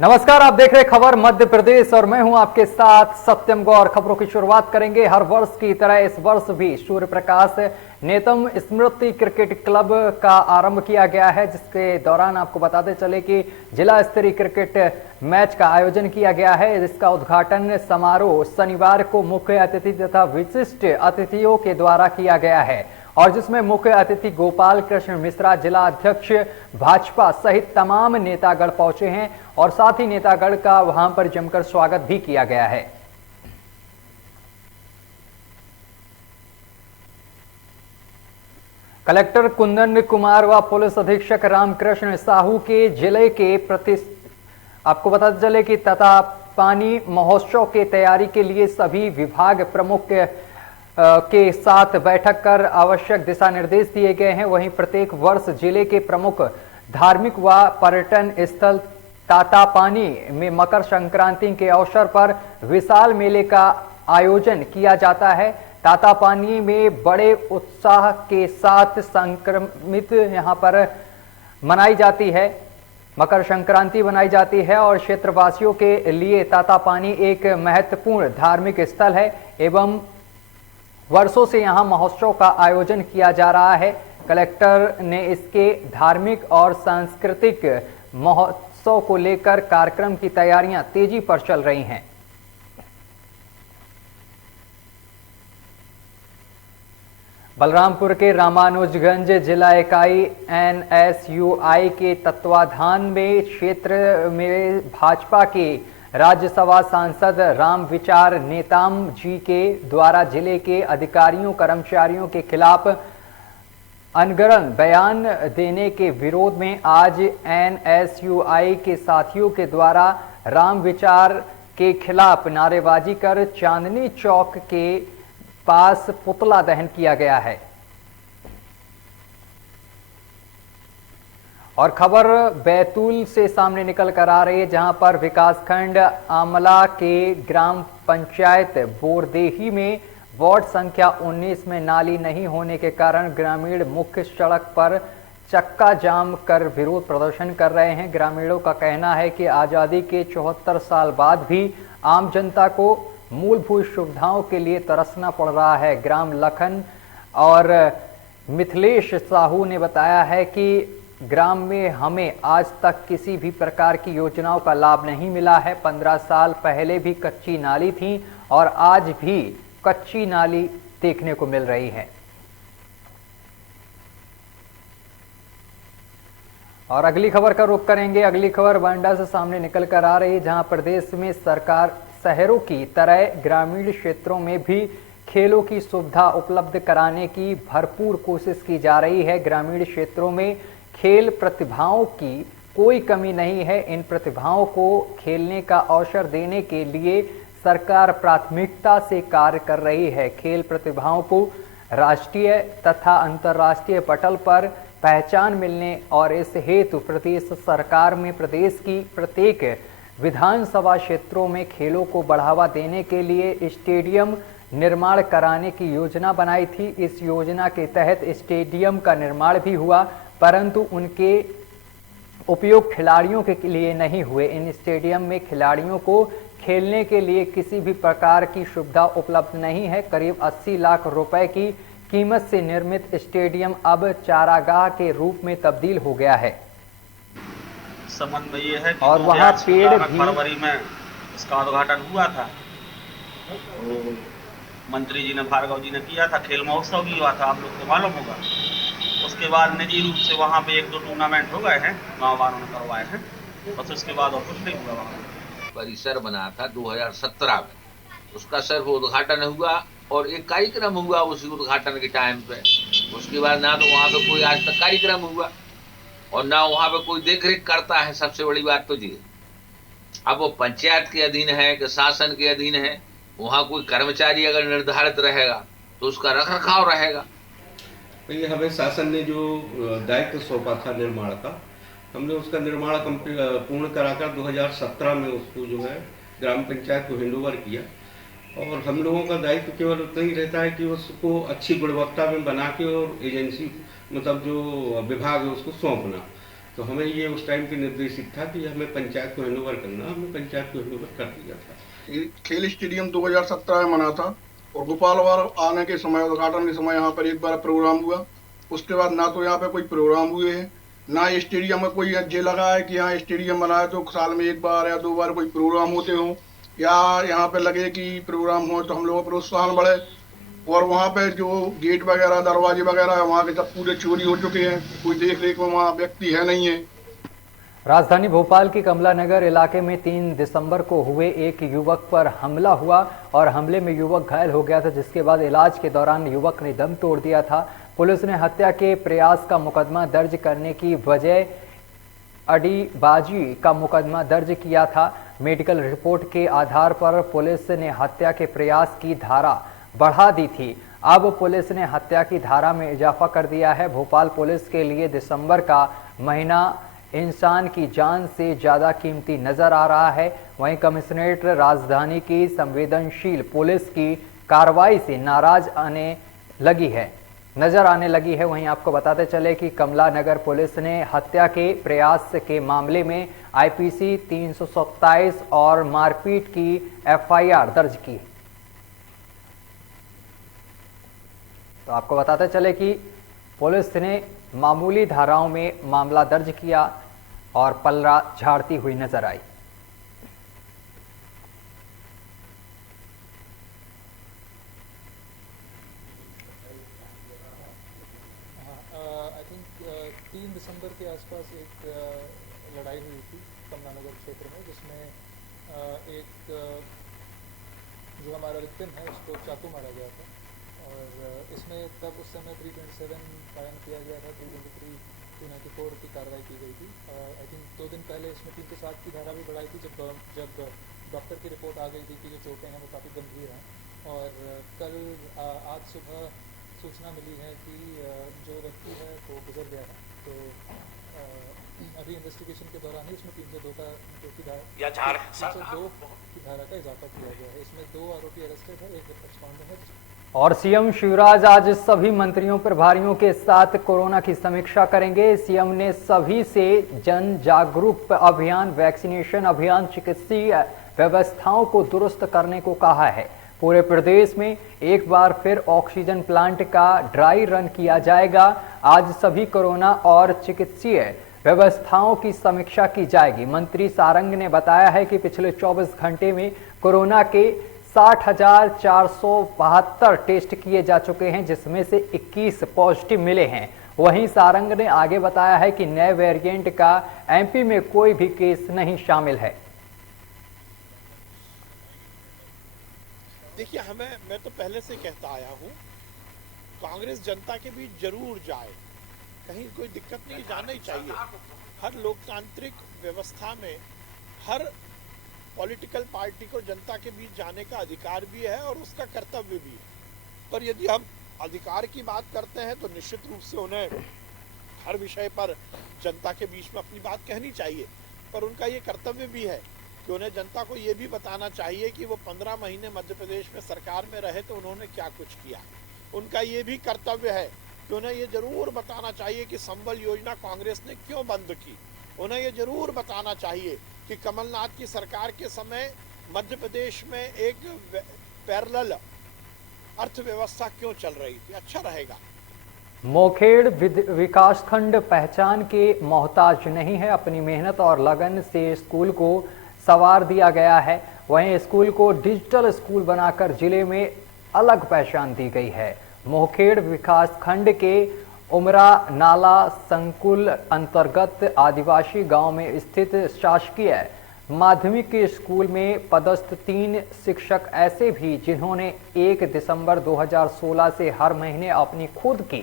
नमस्कार, आप देख रहे खबर मध्य प्रदेश और मैं हूं आपके साथ सत्यम गौर। खबरों की शुरुआत करेंगे हर वर्ष की तरह इस वर्ष भी सूर्य प्रकाश नेतम स्मृति क्रिकेट क्लब का आरंभ किया गया है, जिसके दौरान आपको बताते चले कि जिला स्तरीय क्रिकेट मैच का आयोजन किया गया है, जिसका उद्घाटन समारोह शनिवार को मुख्य अतिथि तथा विशिष्ट अतिथियों के द्वारा किया गया है और जिसमें मुख्य अतिथि गोपाल कृष्ण मिश्रा जिला अध्यक्ष भाजपा सहित तमाम नेतागण पहुंचे हैं और साथ ही नेतागण का वहां पर जमकर स्वागत भी किया गया है। कलेक्टर कुंदन कुमार व पुलिस अधीक्षक रामकृष्ण साहू के जिले के आपको बताते चले कि तथा पानी महोत्सव के तैयारी के लिए सभी विभाग प्रमुख के साथ बैठक कर आवश्यक दिशा निर्देश दिए गए हैं। वहीं प्रत्येक वर्ष जिले के प्रमुख धार्मिक व पर्यटन स्थल तातापानी में मकर संक्रांति के अवसर पर विशाल मेले का आयोजन किया जाता है। तातापानी में बड़े उत्साह के साथ संक्रमित यहां पर मनाई जाती है, मकर संक्रांति मनाई जाती है और क्षेत्रवासियों के लिए तातापानी एक महत्वपूर्ण धार्मिक स्थल है एवं वर्षों से यहां महोत्सव का आयोजन किया जा रहा है। कलेक्टर ने इसके धार्मिक और सांस्कृतिक महोत्सव को लेकर कार्यक्रम की तैयारियां तेजी पर चल रही हैं। बलरामपुर के रामानुजगंज जिला इकाई NSUI के तत्वाधान में क्षेत्र में भाजपा के राज्यसभा सांसद राम विचार नेताम जी के द्वारा जिले के अधिकारियों कर्मचारियों के खिलाफ अनगढ़ बयान देने के विरोध में आज NSUI के साथियों के द्वारा राम विचार के खिलाफ नारेबाजी कर चांदनी चौक के पास पुतला दहन किया गया है। और खबर बैतूल से सामने निकल कर आ रही है, जहां पर विकासखंड आमला के ग्राम पंचायत बोरदेही में वार्ड संख्या 19 में नाली नहीं होने के कारण ग्रामीण मुख्य सड़क पर चक्का जाम कर विरोध प्रदर्शन कर रहे हैं। ग्रामीणों का कहना है कि आजादी के 74 साल बाद भी आम जनता को मूलभूत सुविधाओं के लिए तरसना पड़ रहा है। ग्राम लखन और मिथिलेश साहू ने बताया है कि ग्राम में हमें आज तक किसी भी प्रकार की योजनाओं का लाभ नहीं मिला है। 15 साल पहले भी कच्ची नाली थी और आज भी कच्ची नाली देखने को मिल रही है। और अगली खबर का रुख करेंगे। अगली खबर बांडा से सामने निकल कर आ रही है, जहां प्रदेश में सरकार शहरों की तरह ग्रामीण क्षेत्रों में भी खेलों की सुविधा उपलब्ध कराने की भरपूर कोशिश की जा रही है। ग्रामीण क्षेत्रों में खेल प्रतिभाओं की कोई कमी नहीं है। इन प्रतिभाओं को खेलने का अवसर देने के लिए सरकार प्राथमिकता से कार्य कर रही है। खेल प्रतिभाओं को राष्ट्रीय तथा अंतर्राष्ट्रीय पटल पर पहचान मिलने और इस हेतु प्रदेश सरकार में प्रदेश की प्रत्येक विधानसभा क्षेत्रों में खेलों को बढ़ावा देने के लिए स्टेडियम निर्माण कराने की योजना बनाई थी। इस योजना के तहत स्टेडियम का निर्माण भी हुआ, परंतु उनके उपयोग खिलाड़ियों के लिए नहीं हुए। इन स्टेडियम में खिलाड़ियों को खेलने के लिए किसी भी प्रकार की सुविधा उपलब्ध नहीं है। करीब 80 लाख रुपए की कीमत से निर्मित स्टेडियम अब चारागाह के रूप में तब्दील हो गया है। संबंध में ये है कि और वहाँ पेड़ भी फरवरी में इसका उद्घाटन हुआ था। तो मंत्री जी ने, भार्गव जी ने किया था, खेल महोत्सव भी हुआ था, आप लोग को मालूम होगा। उसके बाद निजी रूप से वहाँ पे 1-2 टूर्नामेंट हो गए हैं, गाँव वालों ने करवाए हैं, बस उसके बाद और कुछ नहीं हुआ। वहाँ परिसर बना था 2017 में, उसका सिर्फ उद्घाटन हुआ और एक कार्यक्रम हुआ उसी उद्घाटन के टाइम पे। उसके बाद ना तो वहाँ पे कोई आज तक कार्यक्रम हुआ और ना वहाँ पे कोई देखरेख करता है। सबसे बड़ी बात तो जी, अब वो पंचायत के अधीन है कि शासन के अधीन है, वहाँ कोई कर्मचारी अगर निर्धारित रहेगा तो उसका रखरखाव रहेगा। तो ये हमें शासन ने जो दायित्व सौंपा था निर्माण का, हमने उसका निर्माण पूर्ण कराकर 2017 में उसको जो है ग्राम पंचायत को हैंडओवर किया और हम लोगों का दायित्व केवल उतना ही रहता है कि उसको अच्छी गुणवत्ता में बना के और एजेंसी मतलब जो विभाग है उसको सौंपना। तो हमें ये उस टाइम पे निर्देशित था कि हमें पंचायत को हैंडओवर करना, हमने पंचायत को हैंडओवर कर दिया था। ये खेल स्टेडियम 2017 में बना था और गोपाल वार आने के समय, उद्घाटन के समय यहाँ पर एक बार प्रोग्राम हुआ। उसके बाद ना तो यहाँ पे कोई प्रोग्राम हुए हैं, ना स्टेडियम में कोई ये लगा है कि यहाँ स्टेडियम बना है तो साल में एक बार या 2 बार कोई प्रोग्राम होते हो, या यहाँ पे लगे कि प्रोग्राम हो तो हम लोगों को प्रोत्साहन बढ़े। और वहाँ पे जो गेट वगैरह, दरवाजे वगैरह है, वहाँ के सब पूरे चोरी हो चुके हैं, कोई देख रेख में वहाँ व्यक्ति है नहीं है। राजधानी भोपाल के कमला नगर इलाके में 3 दिसंबर को हुए एक युवक पर हमला हुआ और हमले में युवक घायल हो गया था, जिसके बाद इलाज के दौरान युवक ने दम तोड़ दिया था। पुलिस ने हत्या के प्रयास का मुकदमा दर्ज करने की बजाय अड़ीबाजी का मुकदमा दर्ज किया था। मेडिकल रिपोर्ट के आधार पर पुलिस ने हत्या के प्रयास की धारा बढ़ा दी थी। अब पुलिस ने हत्या की धारा में इजाफा कर दिया है। भोपाल पुलिस के लिए दिसंबर का महीना इंसान की जान से ज्यादा कीमती नजर आ रहा है। वहीं कमिश्नरेट राजधानी की संवेदनशील पुलिस की कार्रवाई से नजर आने लगी है। वहीं आपको बताते चले कि कमला नगर पुलिस ने हत्या के प्रयास के मामले में आईपीसी 327 और मारपीट की एफआईआर दर्ज की। तो आपको बताते चले कि पुलिस ने मामूली धाराओं में मामला दर्ज किया और पल्ला झाड़ती हुई नजर आई। आई थिंक 3 दिसंबर के आसपास एक लड़ाई हुई थी कमला नगर क्षेत्र में, जिसमें एक जो हमारा विक्टिम है उसको चाकू मारा गया था। और इसमें तब उस समय 327 कायम किया गया था, 323, 294 की कार्रवाई की गई थी। आई थिंक 2 दिन पहले इसमें 307 की धारा भी बढ़ाई थी जब डॉक्टर की रिपोर्ट आ गई थी कि जो चोटें हैं वो काफ़ी गंभीर हैं। और कल आज सुबह सूचना मिली है कि जो व्यक्ति है वो गुजर गया है। तो अभी इन्वेस्टिगेशन के दौरान ही इसमें 302 की धारा का इजाफा किया गया है। इसमें 2 आरोपी अरेस्टेड है, एक एक्सपाउंडेड है। और सीएम शिवराज आज सभी मंत्रियों प्रभारियों के साथ कोरोना की समीक्षा करेंगे। सीएम ने सभी से जन जागरूक अभियान, वैक्सीनेशन अभियान, चिकित्सीय व्यवस्थाओं को दुरुस्त करने को कहा है। पूरे प्रदेश में एक बार फिर ऑक्सीजन प्लांट का ड्राई रन किया जाएगा। आज सभी कोरोना और चिकित्सीय व्यवस्थाओं की समीक्षा की जाएगी। मंत्री सारंग ने बताया है कि पिछले 24 घंटे में कोरोना के 60,472 टेस्ट किए जा चुके हैं, जिसमें से 21 पॉजिटिव मिले हैं। वहीं सारंग ने आगे बताया है कि नए वेरिएंट का एमपी में कोई भी केस नहीं शामिल है। देखिए, मैं तो पहले से कहता आया हूं, कांग्रेस जनता के बीच जरूर जाए, कहीं कोई दिक्कत नहीं, जाना ही चाहिए। हर लोकतांत्रिक व्यवस्था में हर पॉलिटिकल पार्टी को जनता के बीच जाने का अधिकार भी है और उसका कर्तव्य भी है। पर यदि हम अधिकार की बात करते हैं तो निश्चित रूप से उन्हें हर विषय पर जनता के बीच में अपनी बात कहनी चाहिए। पर उनका ये कर्तव्य भी है कि उन्हें जनता को ये भी बताना चाहिए कि वो 15 महीने मध्य प्रदेश में सरकार में रहे तो उन्होंने क्या कुछ किया। उनका ये भी कर्तव्य है कि उन्हें ये जरूर बताना चाहिए कि संबल योजना कांग्रेस ने क्यों बंद की। उन्हें ये जरूर बताना चाहिए कि कमलनाथ की सरकार के समय मध्य प्रदेश में एक पैरेलल अर्थव्यवस्था क्यों चल रही थी। अच्छा रहेगा। मोखेड़ विकासखंड पहचान के मोहताज नहीं है। अपनी मेहनत और लगन से स्कूल को संवार दिया गया है। वहीं स्कूल को डिजिटल स्कूल बनाकर जिले में अलग पहचान दी गई है। मोखेड़ विकासखंड के उमरा नाला संकुल अंतर्गत आदिवासी गांव में स्थित शासकीय माध्यमिक स्कूल में पदस्थ 3 शिक्षक ऐसे भी जिन्होंने 1 दिसंबर 2016 से हर महीने अपनी खुद की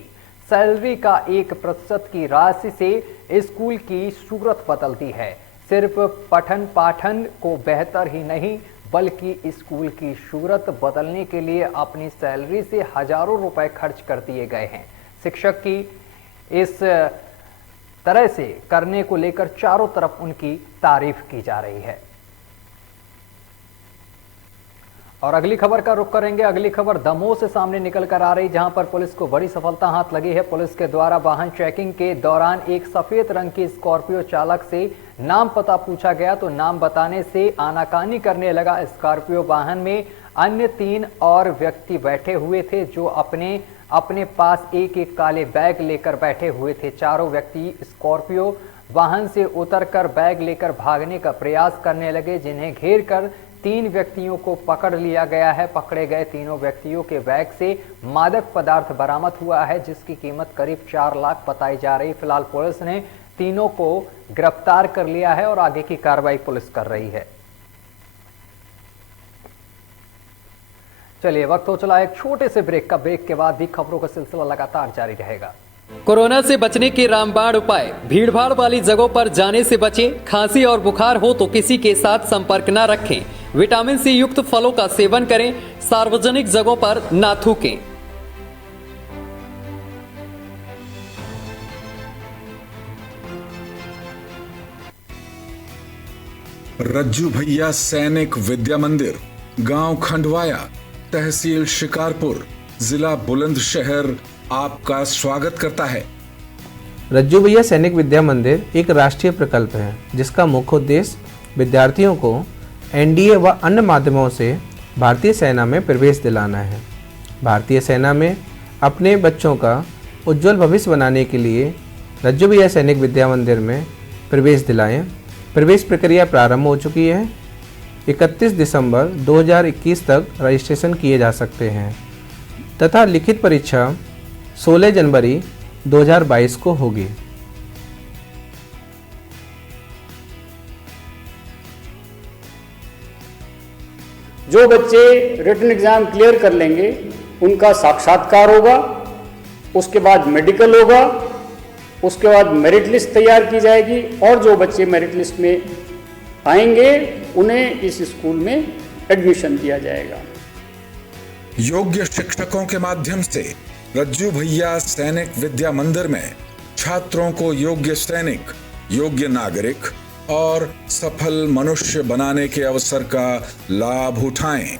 सैलरी का 1% की राशि से स्कूल की सूरत बदल दी है। सिर्फ पठन पाठन को बेहतर ही नहीं बल्कि स्कूल की सूरत बदलने के लिए अपनी सैलरी से हजारों रुपए खर्च कर दिए गए हैं। शिक्षक की इस तरह से करने को लेकर चारों तरफ उनकी तारीफ की जा रही है। और अगली खबर का रुख करेंगे। अगली खबर दमोह से सामने निकल कर आ रही, जहां पर पुलिस को बड़ी सफलता हाथ लगी है। पुलिस के द्वारा वाहन चेकिंग के दौरान एक सफेद रंग की स्कॉर्पियो चालक से नाम पता पूछा गया तो नाम बताने से आनाकानी करने लगा। स्कॉर्पियो वाहन में अन्य 3 और व्यक्ति बैठे हुए थे, जो अपने पास एक काले बैग लेकर बैठे हुए थे। चारों व्यक्ति स्कॉर्पियो वाहन से उतरकर बैग लेकर भागने का प्रयास करने लगे, जिन्हें घेर कर 3 व्यक्तियों को पकड़ लिया गया है। पकड़े गए तीनों व्यक्तियों के बैग से मादक पदार्थ बरामद हुआ है, जिसकी कीमत करीब 4 लाख बताई जा रही। फिलहाल पुलिस ने तीनों को गिरफ्तार कर लिया है और आगे की कार्रवाई पुलिस कर रही है। चलिए, वक्त हो चला एक छोटे से ब्रेक का। ब्रेक के बाद भी खबरों का सिलसिला लगातार जारी रहेगा। कोरोना से बचने के रामबाण उपाय। भीड़भाड़ वाली जगहों पर जाने से बचें। खांसी और बुखार हो तो किसी के साथ संपर्क न रखें। विटामिन सी युक्त फलों का सेवन करें। सार्वजनिक जगहों पर न थूकें। रज्जू भैया सैनिक विद्या मंदिर, गांव खंडवाया, तहसील शिकारपुर, जिला बुलंदशहर आपका स्वागत करता है। रज्जू भैया सैनिक विद्या मंदिर एक राष्ट्रीय प्रकल्प है, जिसका मुख्य उद्देश्य विद्यार्थियों को एनडीए व अन्य माध्यमों से भारतीय सेना में प्रवेश दिलाना है। भारतीय सेना में अपने बच्चों का उज्जवल भविष्य बनाने के लिए रज्जू भैया सैनिक विद्या मंदिर में प्रवेश दिलाएं। प्रवेश प्रक्रिया प्रारंभ हो चुकी है। 31 दिसंबर 2021 तक रजिस्ट्रेशन किए जा सकते हैं तथा लिखित परीक्षा 16 जनवरी 2022 को होगी। जो बच्चे रिटन एग्जाम क्लियर कर लेंगे उनका साक्षात्कार होगा, उसके बाद मेडिकल होगा, उसके बाद मेरिट लिस्ट तैयार की जाएगी और जो बच्चे मेरिट लिस्ट में आएंगे उन्हें इस स्कूल में एडमिशन दिया जाएगा। योग्य शिक्षकों के माध्यम से रज्जू भैया सैनिक विद्या मंदिर में छात्रों को योग्य सैनिक, योग्य नागरिक और सफल मनुष्य बनाने के अवसर का लाभ उठाएं।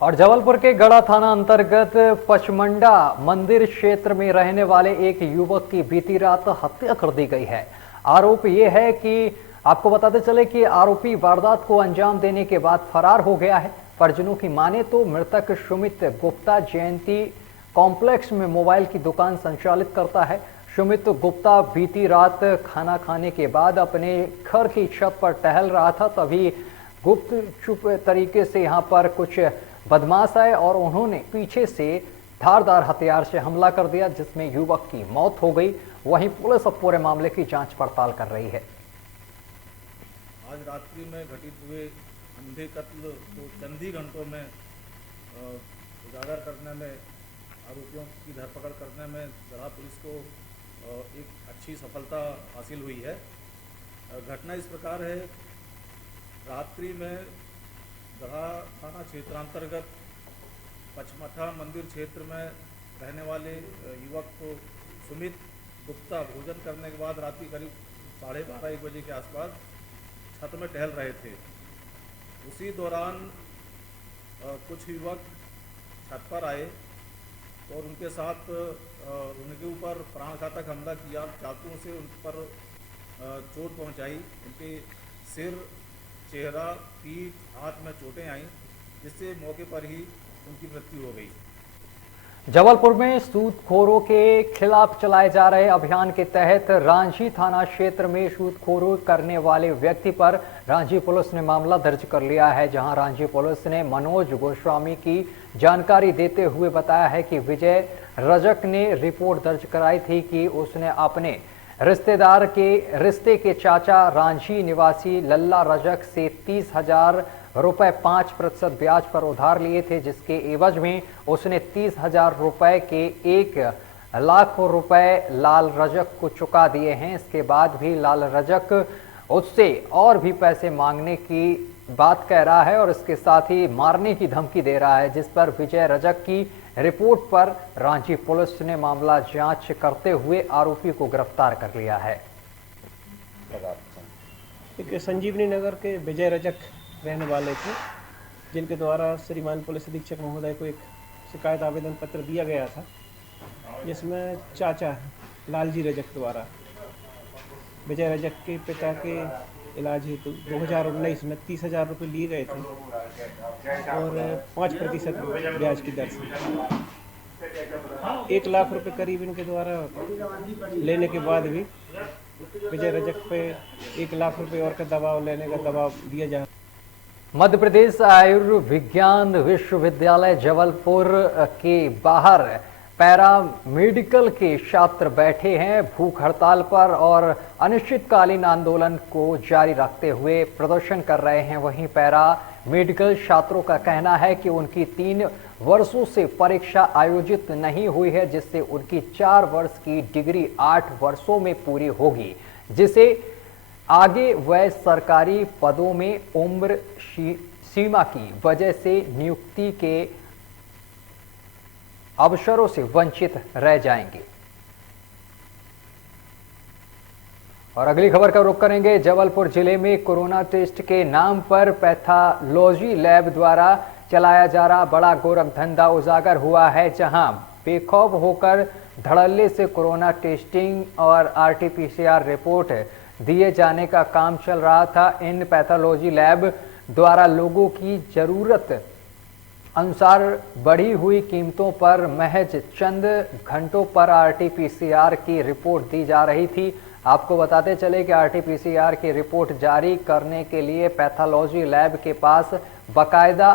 और जबलपुर के गढ़ा थाना अंतर्गत पचमंडा मंदिर क्षेत्र में रहने वाले एक युवक की बीती रात हत्या कर दी गई है। आरोप ये है कि आपको बताते चले कि आरोपी वारदात को अंजाम देने के बाद फरार हो गया है। परिजनों की माने तो मृतक सुमित गुप्ता जयंती कॉम्प्लेक्स में मोबाइल की दुकान संचालित करता है। सुमित गुप्ता बीती रात खाना खाने के बाद अपने घर की छत पर टहल रहा था, तभी गुप्त चुप तरीके से यहाँ पर कुछ बदमाश आए और उन्होंने पीछे से धारदार हथियार से हमला कर दिया, जिसमें युवक की मौत हो गई। वहीं पुलिस अब पूरे मामले की जांच पड़ताल कर रही है। आज रात्रि में घटित हुए अंधे कत्ल को चंद ही घंटों में उजागर करने में, आरोपियों की धरपकड़ करने में गढ़ा पुलिस को एक अच्छी सफलता हासिल हुई है। घटना इस प्रकार है, रात्रि में गढ़ा थाना क्षेत्रांतर्गत पचमठा मंदिर क्षेत्र में रहने वाले युवक को सुमित गुप्ता भोजन करने के बाद रात्रि करीब 12:30-1 बजे के आसपास छत में टहल रहे थे। उसी दौरान कुछ युवक छत पर आए और उनके साथ उनके ऊपर प्राणघातक हमला किया। चाकुओं से उन पर चोट पहुंचाई। उनके सिर, चेहरा, पीठ, हाथ में चोटें आईं, जिससे मौके पर ही उनकी मृत्यु हो गई। जबलपुर में सूदखोरों के खिलाफ चलाए जा रहे अभियान के तहत रांझी थाना क्षेत्र में सूदखोरी करने वाले व्यक्ति पर रांझी पुलिस ने मामला दर्ज कर लिया है। जहां रांझी पुलिस ने मनोज गोस्वामी की जानकारी देते हुए बताया है कि विजय रजक ने रिपोर्ट दर्ज कराई थी कि उसने अपने रिश्तेदार के रिश्ते के चाचा रांझी निवासी लल्ला रजक से 30,000 रुपए 5% ब्याज पर उधार लिए थे, जिसके एवज में उसने 30,000 रुपए के 1 लाख रुपए लाल रजक को चुका दिए हैं। इसके बाद भी लाल रजक उससे और भी पैसे मांगने की बात कह रहा है और इसके साथ ही मारने की धमकी दे रहा है, जिस पर विजय रजक की रिपोर्ट पर रांची पुलिस ने मामला जांच करते हुए आरोपी को गिरफ्तार कर लिया है। एक संजीवनी नगर के विजय रजक रहने वाले थे, जिनके द्वारा श्रीमान पुलिस अधीक्षक महोदय को एक शिकायत आवेदन पत्र दिया गया था, जिसमें चाचा लालजी रजक द्वारा विजय रजक के पिता के इलाज हेतु 2019 में 30,000 रुपये लिए गए थे और 5% ब्याज की दर से 1 लाख रुपए करीब इनके द्वारा लेने के बाद भी विजय रजक पे 1 लाख रुपए और का दबाव लेने का दबाव दिया जा। मध्य प्रदेश आयुर्विज्ञान विश्वविद्यालय जबलपुर के बाहर पैरामेडिकल के छात्र बैठे हैं भूख हड़ताल पर और अनिश्चितकालीन आंदोलन को जारी रखते हुए प्रदर्शन कर रहे हैं। वहीं पैरामेडिकल छात्रों का कहना है कि उनकी 3 वर्षों से परीक्षा आयोजित नहीं हुई है, जिससे उनकी 4 वर्ष की डिग्री 8 वर्षों में पूरी होगी, जिसे आगे वह सरकारी पदों में उम्र सीमा की वजह से नियुक्ति के अवसरों से वंचित रह जाएंगे। और अगली खबर का रुख करेंगे। जबलपुर जिले में कोरोना टेस्ट के नाम पर पैथोलॉजी लैब द्वारा चलाया जा रहा बड़ा गोरख धंधा उजागर हुआ है, जहां बेखौफ होकर धड़ल्ले से कोरोना टेस्टिंग और RT-PCR रिपोर्ट दिए जाने का काम चल रहा था। इन पैथोलॉजी लैब द्वारा लोगों की जरूरत अनुसार बढ़ी हुई कीमतों पर महज चंद घंटों पर RT-PCR की रिपोर्ट दी जा रही थी। आपको बताते चले कि RT-PCR की रिपोर्ट जारी करने के लिए पैथोलॉजी लैब के पास बाकायदा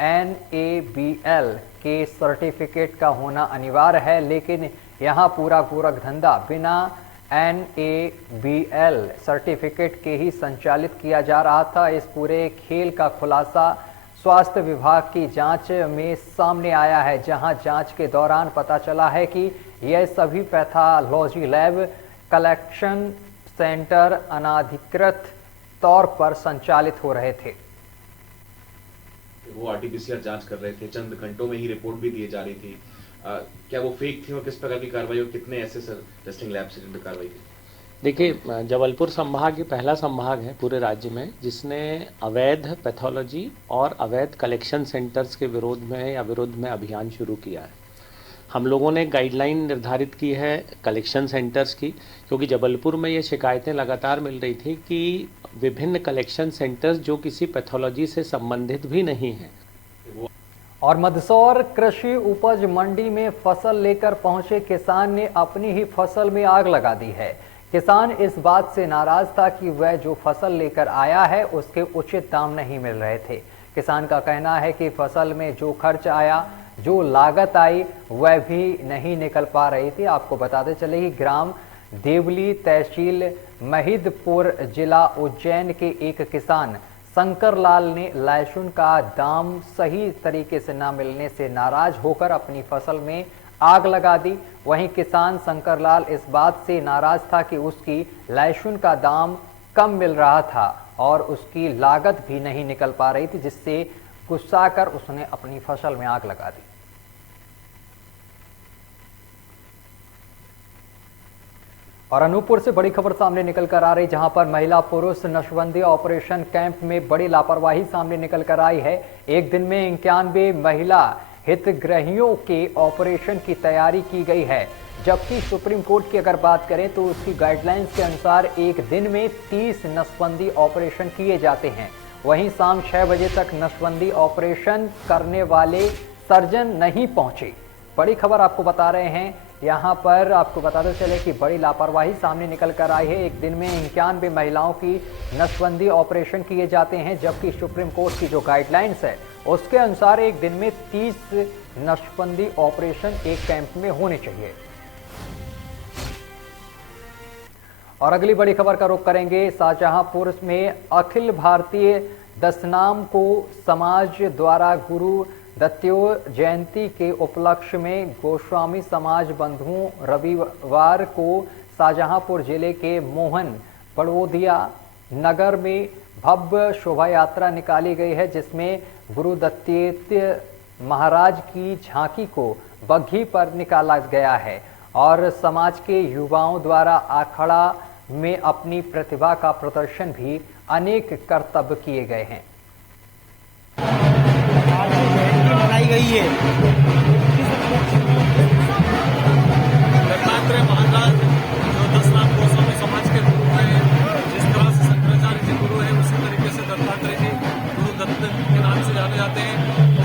NABL के सर्टिफिकेट का होना अनिवार्य है, लेकिन यहां पूरा गोरख धंधा बिना NABL सर्टिफिकेट के ही संचालित किया जा रहा था। इस पूरे खेल का खुलासा स्वास्थ्य विभाग की जांच में सामने आया है, जहां जांच के दौरान पता चला है कि यह सभी पैथोलॉजी लैब कलेक्शन सेंटर अनाधिकृत तौर पर संचालित हो रहे थे। वो RT-PCR जांच कर रहे थे, चंद घंटों में ही रिपोर्ट भी दी जा रही थी। क्या वो फेक थी और किस प्रकार की कार्रवाई और कितने ऐसे टेस्टिंग लैब से जिन पर कार्रवाई की? देखिए, जबलपुर संभाग ये पहला संभाग है पूरे राज्य में जिसने अवैध पैथोलॉजी और अवैध कलेक्शन सेंटर्स के विरोध में अभियान शुरू किया है। हम लोगों ने गाइडलाइन निर्धारित की है कलेक्शन सेंटर्स की, क्योंकि जबलपुर में ये शिकायतें लगातार मिल रही थी कि विभिन्न कलेक्शन सेंटर्स जो किसी पैथोलॉजी से संबंधित भी नहीं हैं। और मंदसौर कृषि उपज मंडी में फसल लेकर पहुंचे किसान ने अपनी ही फसल में आग लगा दी है। किसान इस बात से नाराज था कि वह जो फसल लेकर आया है उसके उचित दाम नहीं मिल रहे थे। किसान का कहना है कि फसल में जो खर्च आया, जो लागत आई, वह भी नहीं निकल पा रही थी। आपको बताते चले कि ग्राम देवली तहसील महिदपुर जिला उज्जैन के एक किसान शंकर लाल ने लहसुन का दाम सही तरीके से न मिलने से नाराज होकर अपनी फसल में आग लगा दी। वहीं किसान शंकर लाल इस बात से नाराज था कि उसकी लहसुन का दाम कम मिल रहा था और उसकी लागत भी नहीं निकल पा रही थी, जिससे गुस्सा कर उसने अपनी फसल में आग लगा दी। और अनूपपुर से बड़ी खबर सामने निकल कर आ रही, जहां पर महिला पुरुष नशबंदी ऑपरेशन कैंप में बड़ी लापरवाही सामने निकल कर आई है। एक दिन में 91 महिला हितग्राहियों के ऑपरेशन की तैयारी की गई है, जबकि सुप्रीम कोर्ट की अगर बात करें तो उसकी गाइडलाइंस के अनुसार एक दिन में 30 नसबंदी ऑपरेशन किए जाते हैं। वहीं शाम 6 बजे तक नसबंदी ऑपरेशन करने वाले सर्जन नहीं पहुंचे। बड़ी खबर आपको बता रहे हैं, यहां पर आपको बताते चले कि बड़ी लापरवाही सामने निकल कर आई है। एक दिन में 91 महिलाओं की नसबंदी ऑपरेशन किए जाते हैं, जबकि सुप्रीम कोर्ट की जो गाइडलाइंस है उसके अनुसार एक दिन में 30 नसबंदी ऑपरेशन एक कैंप में होने चाहिए। और अगली बड़ी खबर का रुख करेंगे शाहजहांपुर में अखिल भारतीय दशनाम को समाज द्वारा गुरु दत्तोय जयंती के उपलक्ष्य में गोस्वामी समाज बंधुओं रविवार को शाहजहांपुर जिले के मोहन बड़ोदिया नगर में भव्य शोभा यात्रा निकाली गई है, जिसमें गुरु दत्तात्रेय महाराज की झांकी को बग्घी पर निकाला गया है और समाज के युवाओं द्वारा अखाड़ा में अपनी प्रतिभा का प्रदर्शन भी अनेक करतब किए गए हैं। बनाई गई है दत्तात्रेय महाराज जो 10 लाख गोस्वामी समाज के गुरु हैं, जिस तरह से शंकराचार्य जी गुरु हैं उसी तरीके से दत्तात्रेय जी गुरु दत्त के नाम से जाने जाते हैं।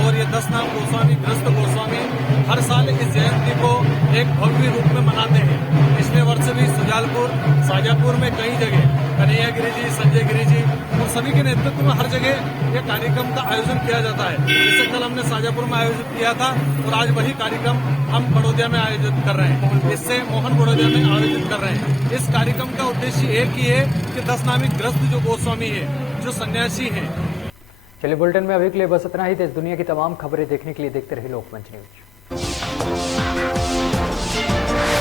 और ये 10 नाम गोस्वामी ग्रस्त गोस्वामी हर साल इस जयंती को एक भव्य रूप में मनाते हैं। पिछले वर्ष भी सुजालपुर शाजापुर में कई जगह कन्हैया गिरी जी, संजय गिरी जी और सभी के नेतृत्व में हर जगह यह कार्यक्रम का आयोजन किया जाता है। जैसे कल हमने शाजापुर में आयोजित किया था और आज वही कार्यक्रम हम बड़ौदा में आयोजित कर रहे हैं। इससे मोहन बड़ौदा में आयोजित कर रहे हैं। इस कार्यक्रम का उद्देश्य एक ही है कि 10 नामी ग्रस्त जो गोस्वामी है, जो सन्यासी है। चलिए बुलेटिन में अभी के लिए बस इतना ही। देश दुनिया की तमाम खबरें देखने के लिए देखते रहिए लोकमंच न्यूज।